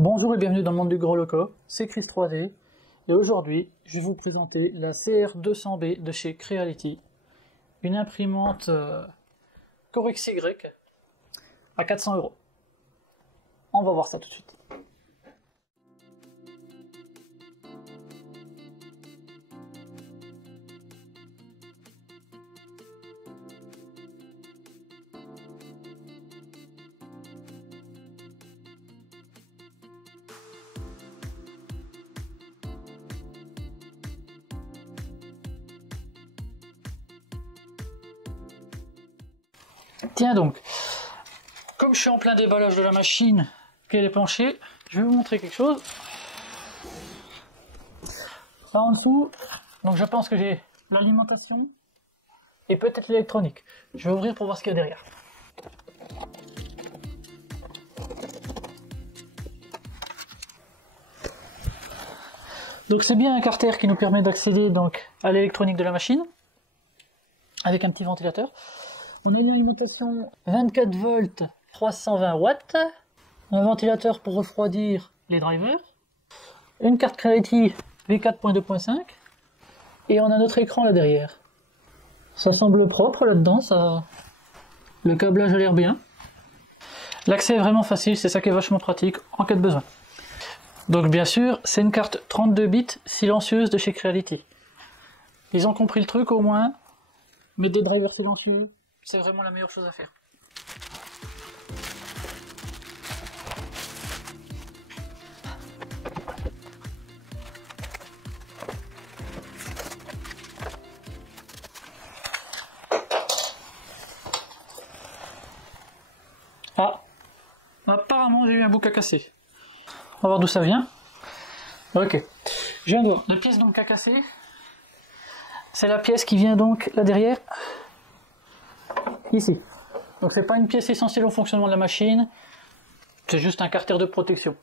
Bonjour et bienvenue dans le monde du gros loco, c'est Chris 3D et aujourd'hui je vais vous présenter la CR200B de chez Creality, une imprimante Core XY à 400 €. On va voir ça tout de suite. Tiens donc, comme je suis en plein déballage de la machine, qu'elle est penchée, je vais vous montrer quelque chose. Là en dessous, donc je pense que j'ai l'alimentation et peut-être l'électronique. Je vais ouvrir pour voir ce qu'il y a derrière. Donc c'est bien un carter qui nous permet d'accéder donc à l'électronique de la machine avec un petit ventilateur. On a une alimentation 24 volts 320 watts, un ventilateur pour refroidir les drivers, une carte Creality V4.2.5 et on a notre écran là derrière. Ça semble propre là-dedans, le câblage a l'air bien. L'accès est vraiment facile, c'est ça qui est vachement pratique en cas de besoin. Donc bien sûr, c'est une carte 32 bits silencieuse de chez Creality. Ils ont compris le truc au moins, mettre des drivers silencieux, c'est vraiment la meilleure chose à faire. Ah, apparemment j'ai eu un bouc à casser. On va voir d'où ça vient. Ok, je viens de voir. La pièce donc à casser, c'est la pièce qui vient donc là derrière. Ici. Donc c'est pas une pièce essentielle au fonctionnement de la machine, c'est juste un carter de protection.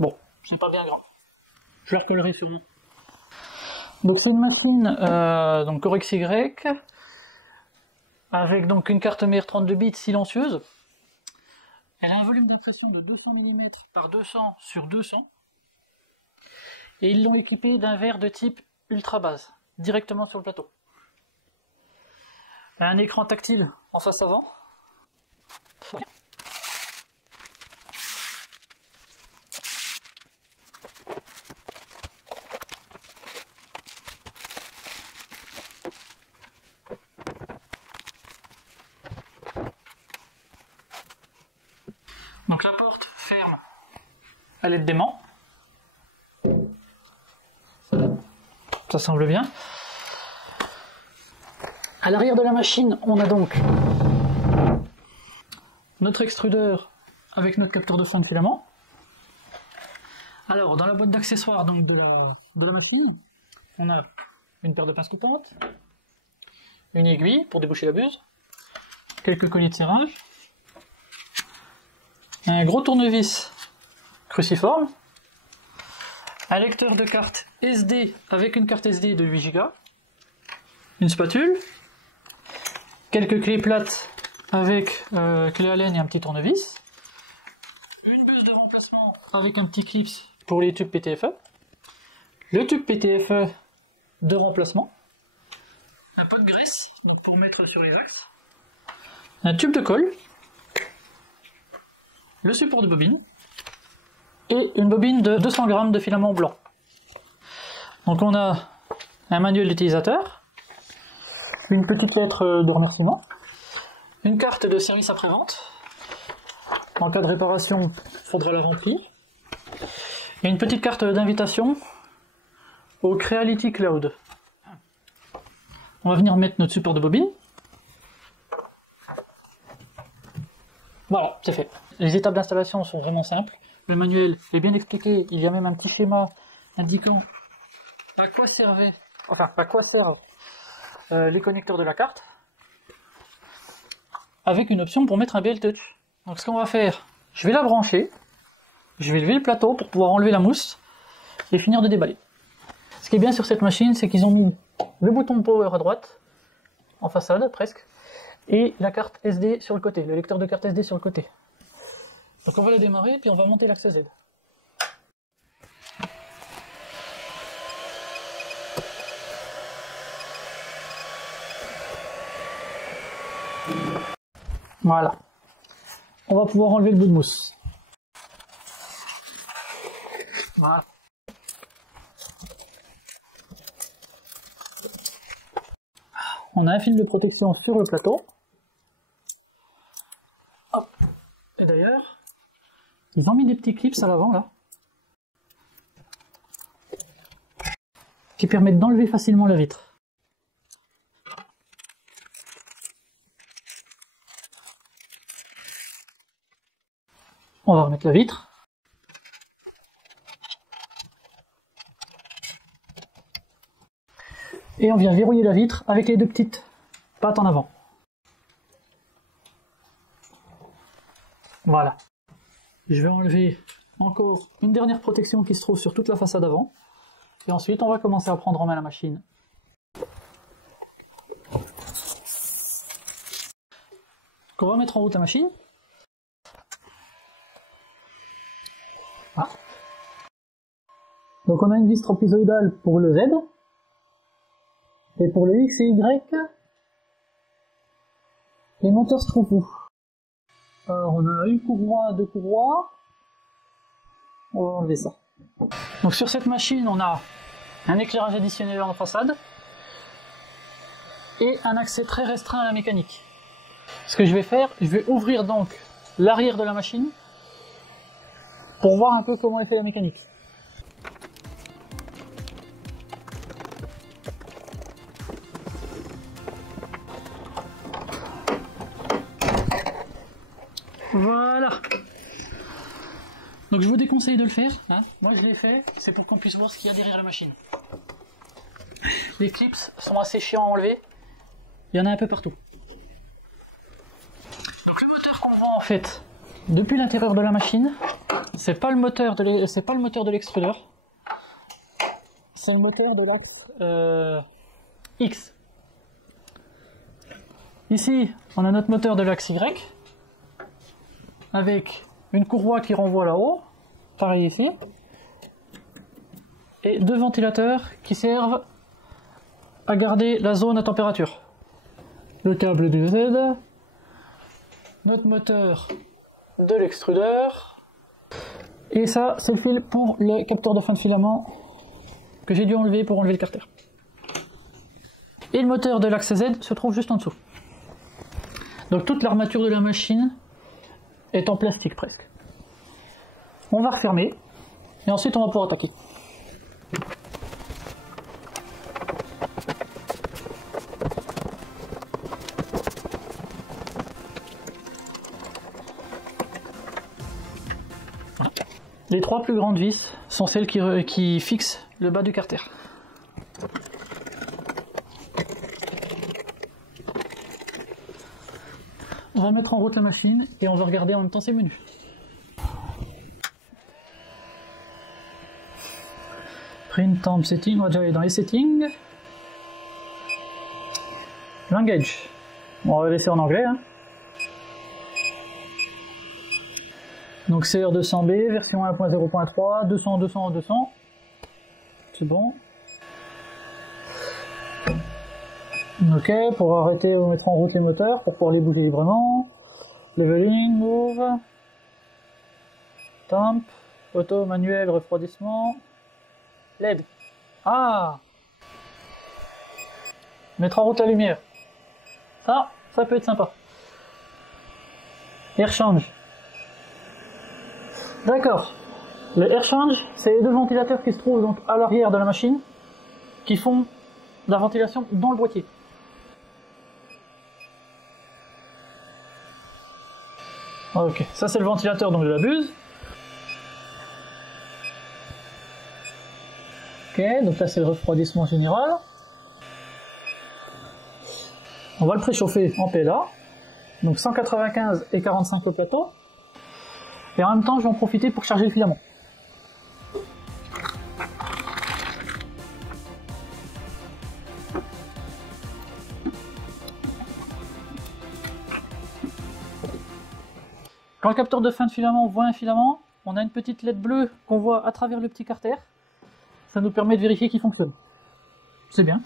Bon, c'est pas bien grand. Je la recollerai sur moi. Donc c'est une machine donc Core XY avec donc une carte mère 32 bits silencieuse. Elle a un volume d'impression de 200 mm par 200 sur 200 et ils l'ont équipée d'un verre de type ultra base directement sur le plateau. Elle a un écran tactile en face avant. Donc la porte ferme à l'aide d'aimants. Ça semble bien. À l'arrière de la machine, on a donc notre extrudeur avec notre capteur de fin de filament. Alors, dans la boîte d'accessoires donc de la machine, on a une paire de pinces coupantes, une aiguille pour déboucher la buse, quelques colliers de serrage, un gros tournevis cruciforme, un lecteur de carte SD avec une carte SD de 8 Go, une spatule, quelques clés plates avec clé Allen et un petit tournevis, une buse de remplacement avec un petit clip pour les tubes PTFE, le tube PTFE de remplacement, un pot de graisse donc pour mettre sur les axes, un tube de colle, le support de bobine et une bobine de 200 g de filament blanc. Donc on a un manuel d'utilisateur, une petite lettre de remerciement, une carte de service après-vente. En cas de réparation, il faudra la remplir. Et une petite carte d'invitation au Creality Cloud. On va venir mettre notre support de bobine. Voilà, c'est fait. Les étapes d'installation sont vraiment simples. Le manuel est bien expliqué. Il y a même un petit schéma indiquant à quoi servent les connecteurs de la carte, avec une option pour mettre un BL Touch. Donc ce qu'on va faire, je vais la brancher, je vais lever le plateau pour pouvoir enlever la mousse et finir de déballer. Ce qui est bien sur cette machine, c'est qu'ils ont mis le bouton power à droite, en façade presque, et la carte SD sur le côté, le lecteur de carte SD sur le côté. Donc on va la démarrer, puis on va monter l'axe Z. Voilà. On va pouvoir enlever le bout de mousse. Voilà. On a un film de protection sur le plateau. Hop. Et d'ailleurs, ils ont mis des petits clips à l'avant là, qui permettent d'enlever facilement la vitre. On va remettre la vitre. Et on vient verrouiller la vitre avec les deux petites pattes en avant. Voilà. Je vais enlever encore une dernière protection qui se trouve sur toute la façade avant. Et ensuite, on va commencer à prendre en main la machine. On va mettre en route la machine. Voilà. Donc on a une vis trapezoïdale pour le Z. Et pour le X et Y, les moteurs se trouvent où? Alors on a une courroie, deux courroies. On va enlever ça. Donc sur cette machine, on a un éclairage additionnel en façade et un accès très restreint à la mécanique. Ce que je vais faire, je vais ouvrir donc l'arrière de la machine pour voir un peu comment est fait la mécanique. Voilà. Donc je vous déconseille de le faire, hein. Moi je l'ai fait, c'est pour qu'on puisse voir ce qu'il y a derrière la machine. Les clips sont assez chiants à enlever, il y en a un peu partout. Donc le moteur qu'on voit en fait depuis l'intérieur de la machine, c'est pas le moteur de l'extrudeur, c'est le moteur de l'axe X. Ici on a notre moteur de l'axe Y, avec une courroie qui renvoie là-haut, pareil ici, et deux ventilateurs qui servent à garder la zone à température. Le câble du Z, notre moteur de l'extrudeur, et ça c'est le fil pour le capteur de fin de filament que j'ai dû enlever pour enlever le carter. Et le moteur de l'axe Z se trouve juste en dessous. Donc toute l'armature de la machine est en plastique presque. On va refermer et ensuite on va pouvoir attaquer. Voilà. Les trois plus grandes vis sont celles qui fixent le bas du carter. On va mettre en route la machine et on va regarder en même temps ses menus. Print Temp Setting, on va déjà aller dans les settings. Language, on va laisser en anglais. Hein. Donc CR200B, version 1.0.3, 200, 200, 200. C'est bon. Ok, pour arrêter ou mettre en route les moteurs, pour pouvoir les bouger librement. Leveling, move. Temp, auto, manuel, refroidissement. LED. Ah! Mettre en route la lumière. Ça peut être sympa. Air change. D'accord. Le air change, c'est les deux ventilateurs qui se trouvent donc à l'arrière de la machine, qui font de la ventilation dans le boîtier. Ok, ça c'est le ventilateur donc de la buse. Ok, donc là c'est le refroidissement général. On va le préchauffer en PLA. Donc 195 et 45 au plateau. Et en même temps je vais en profiter pour charger le filament. Quand le capteur de fin de filament voit un filament, on a une petite LED bleue qu'on voit à travers le petit carter. Ça nous permet de vérifier qu'il fonctionne. C'est bien.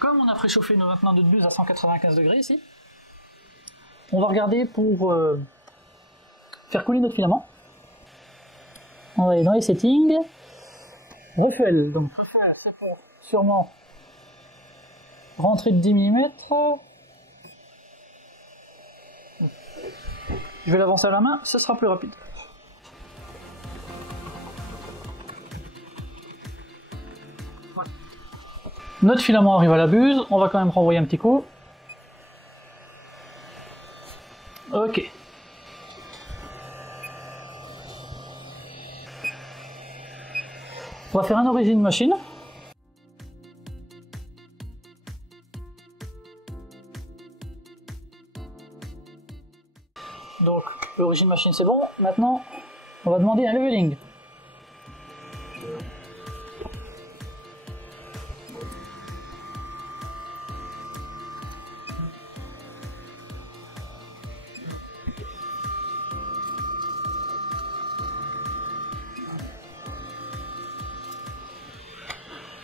Comme on a préchauffé nos maintenants de buse à 195 degrés ici, on va regarder pour faire couler notre filament. On va aller dans les settings, refuel, donc refuel, c'est pour sûrement rentrer de 10 mm. Je vais l'avancer à la main, ce sera plus rapide. Voilà. Notre filament arrive à la buse, on va quand même renvoyer un petit coup. Ok. On va faire un origine machine. Donc, l'origine machine c'est bon. Maintenant, on va demander un leveling.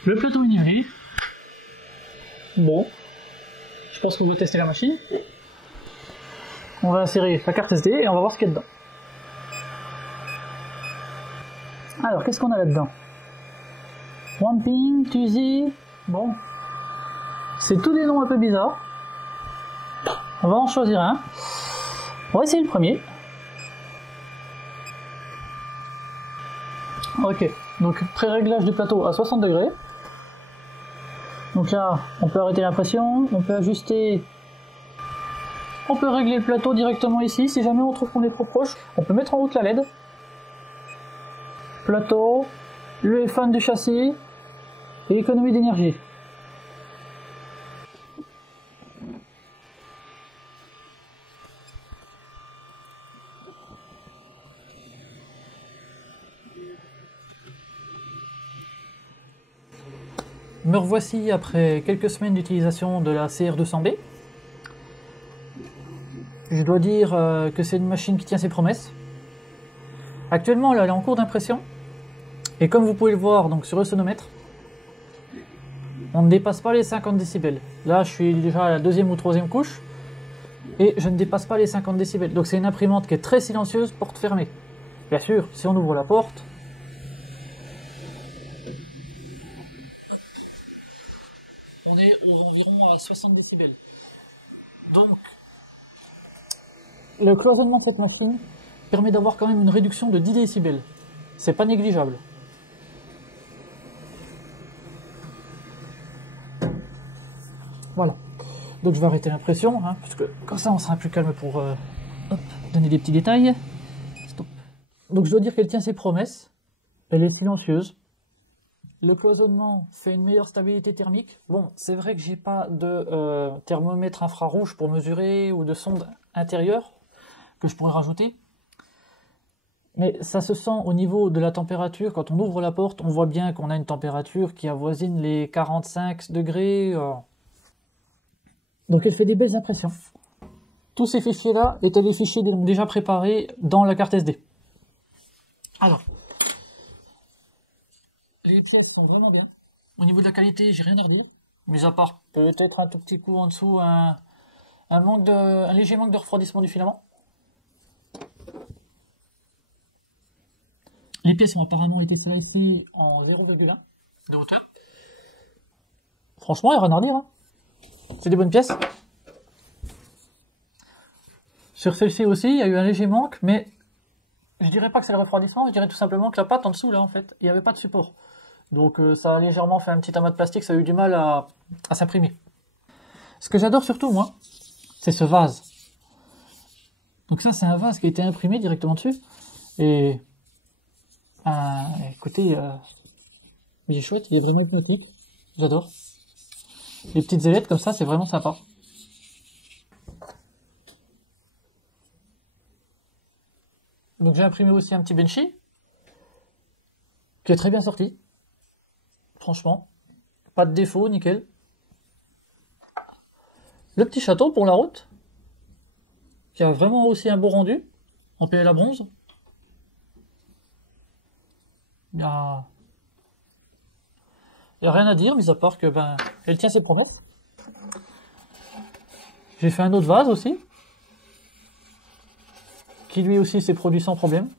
Le plateau est nivelé. Bon, je pense qu'on va tester la machine. On va insérer la carte SD et on va voir ce qu'il y a dedans. Alors, qu'est-ce qu'on a là-dedans? Wamping, Tuzi, bon. C'est tous des noms un peu bizarres. On va en choisir un. On va essayer le premier. Ok, donc pré-réglage du plateau à 60 degrés. Donc là, on peut arrêter la pression, on peut ajuster, on peut régler le plateau directement ici, si jamais on trouve qu'on est trop proche. On peut mettre en route la LED, plateau, le fan du châssis et économie d'énergie. Me revoici après quelques semaines d'utilisation de la CR200B. Je dois dire que c'est une machine qui tient ses promesses. Actuellement, elle est en cours d'impression. Et comme vous pouvez le voir donc sur le sonomètre, on ne dépasse pas les 50 décibels. Là, je suis déjà à la deuxième ou troisième couche. Et je ne dépasse pas les 50 décibels. Donc c'est une imprimante qui est très silencieuse, porte fermée. Bien sûr, si on ouvre la porte, on est environ à 60 décibels. Donc, le cloisonnement de cette machine permet d'avoir quand même une réduction de 10 décibels. C'est pas négligeable. Voilà. Donc je vais arrêter l'impression, hein, parce que comme ça on sera plus calme pour donner des petits détails. Stop. Donc je dois dire qu'elle tient ses promesses. Elle est silencieuse. Le cloisonnement fait une meilleure stabilité thermique. Bon, c'est vrai que j'ai pas de thermomètre infrarouge pour mesurer ou de sonde intérieure que je pourrais rajouter. Mais ça se sent au niveau de la température. Quand on ouvre la porte, on voit bien qu'on a une température qui avoisine les 45 degrés. Donc elle fait des belles impressions. Tous ces fichiers-là étaient des fichiers déjà préparés dans la carte SD. Alors, les pièces sont vraiment bien. Au niveau de la qualité, j'ai rien à redire. Mis à part peut-être un tout petit coup en dessous, un léger manque de refroidissement du filament. Les pièces ont apparemment été slicées en 0,1 de hauteur. Franchement, il n'y a rien à redire. Hein. C'est des bonnes pièces. Sur celle-ci aussi, il y a eu un léger manque, mais je dirais pas que c'est le refroidissement, je dirais tout simplement que la pâte en dessous, là, en fait, il n'y avait pas de support. Donc ça a légèrement fait un petit amas de plastique, ça a eu du mal à s'imprimer. Ce que j'adore surtout, moi, c'est ce vase. Donc ça, c'est un vase qui a été imprimé directement dessus. Et écoutez, il est chouette, il est vraiment hypnotique. J'adore. Les petites ailettes comme ça, c'est vraiment sympa. Donc j'ai imprimé aussi un petit Benchy, qui est très bien sorti. Franchement, pas de défaut, nickel. Le petit château pour la route, qui a vraiment aussi un beau rendu, en PLA bronze. Il y a rien à dire, mis à part que elle tient ses promesses. J'ai fait un autre vase aussi, qui lui aussi s'est produit sans problème.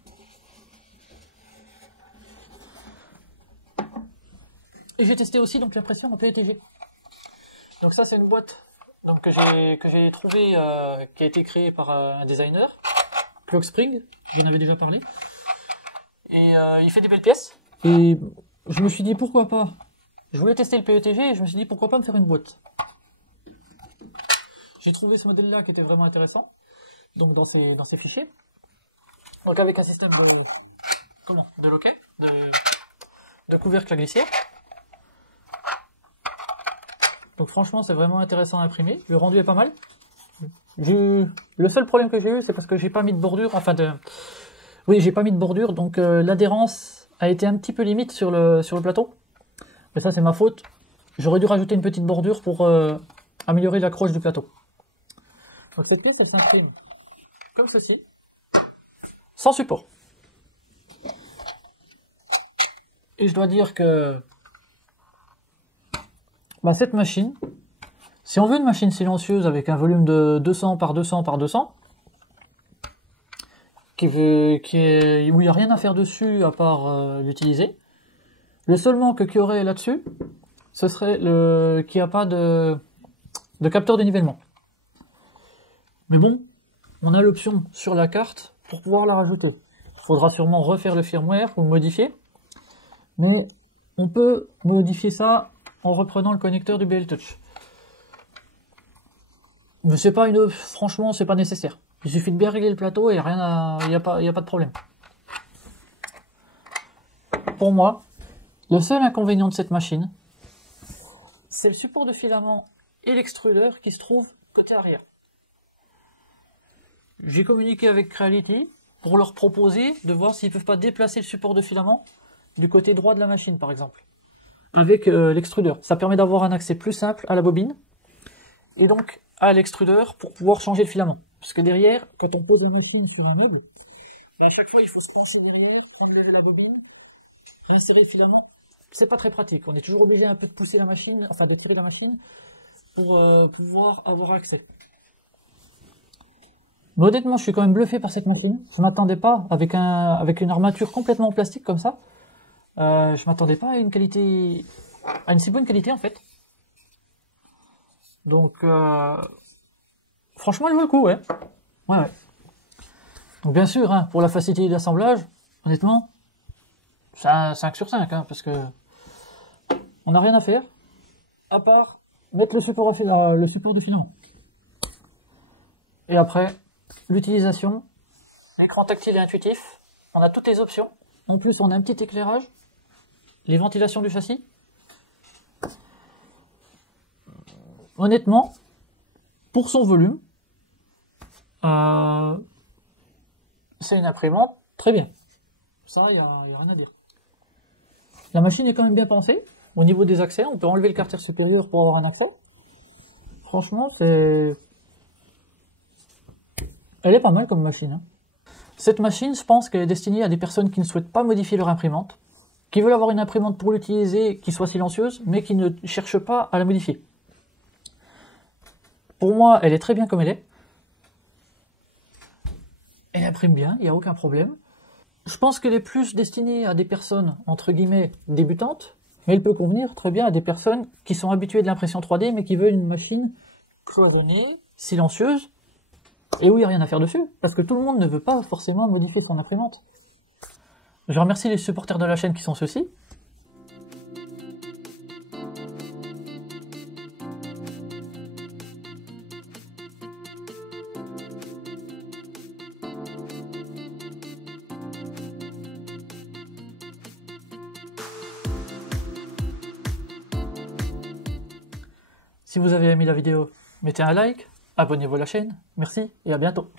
Et j'ai testé aussi donc l'impression en PETG. Donc ça c'est une boîte donc, que j'ai trouvée, qui a été créée par un designer, Clock Spring, j'en avais déjà parlé. Et il fait des belles pièces. Et je me suis dit pourquoi pas. Je voulais tester le PETG et je me suis dit pourquoi pas me faire une boîte. J'ai trouvé ce modèle là qui était vraiment intéressant. Donc dans ces fichiers. Donc avec un système de loquet, de couvercle à glissière. Donc franchement c'est vraiment intéressant à imprimer. Le rendu est pas mal. Le seul problème que j'ai eu c'est parce que j'ai pas mis de bordure, oui j'ai pas mis de bordure, donc l'adhérence a été un petit peu limite sur le plateau. Mais ça c'est ma faute. J'aurais dû rajouter une petite bordure pour améliorer l'accroche du plateau. Donc cette pièce elle s'imprime comme ceci, sans support. Et je dois dire que cette machine, si on veut une machine silencieuse avec un volume de 200 par 200 par 200, où il n'y a rien à faire dessus à part l'utiliser, le seul manque qu'il y aurait là-dessus, ce serait qu'il n'y a pas de capteur de nivellement. Mais bon, on a l'option sur la carte pour pouvoir la rajouter. Il faudra sûrement refaire le firmware ou le modifier, mais on peut modifier ça en reprenant le connecteur du BL Touch. Mais c'est pas franchement, c'est pas nécessaire. Il suffit de bien régler le plateau et il n'y a pas de problème. Pour moi, le seul inconvénient de cette machine, c'est le support de filament et l'extrudeur qui se trouve côté arrière. J'ai communiqué avec Creality pour leur proposer de voir s'ils peuvent pas déplacer le support de filament du côté droit de la machine, par exemple, avec l'extrudeur. Ça permet d'avoir un accès plus simple à la bobine et donc à l'extrudeur pour pouvoir changer le filament. Parce que derrière, quand on pose la machine sur un meuble, à chaque fois il faut se pencher derrière, enlever la bobine, réinsérer le filament. C'est pas très pratique. On est toujours obligé un peu de pousser la machine, enfin d'étirer la machine pour pouvoir avoir accès. Mais honnêtement, je suis quand même bluffé par cette machine. Je m'attendais pas avec une armature complètement en plastique comme ça. Je m'attendais pas à une si bonne qualité en fait. Donc franchement elle vaut le coup, ouais. Ouais. Donc bien sûr, hein, pour la facilité d'assemblage, honnêtement, c'est un 5 sur 5, hein, parce que on n'a rien à faire, à part mettre le support de filament. Et après, l'utilisation, l'écran tactile et intuitif, on a toutes les options. En plus, on a un petit éclairage, les ventilations du châssis. Honnêtement, pour son volume, c'est une imprimante très bien. Ça, il n'y a rien à dire. La machine est quand même bien pensée. Au niveau des accès, on peut enlever le carter supérieur pour avoir un accès. Franchement, elle est pas mal comme machine, hein. Cette machine, je pense qu'elle est destinée à des personnes qui ne souhaitent pas modifier leur imprimante, qui veulent avoir une imprimante pour l'utiliser, qui soit silencieuse, mais qui ne cherchent pas à la modifier. Pour moi, elle est très bien comme elle est. Elle imprime bien, il n'y a aucun problème. Je pense qu'elle est plus destinée à des personnes, entre guillemets, débutantes, mais elle peut convenir très bien à des personnes qui sont habituées de l'impression 3D, mais qui veulent une machine cloisonnée, silencieuse, et où il n'y a rien à faire dessus, parce que tout le monde ne veut pas forcément modifier son imprimante. Je remercie les supporters de la chaîne qui sont ceux-ci. Si vous avez aimé la vidéo, mettez un like, abonnez-vous à la chaîne, merci et à bientôt.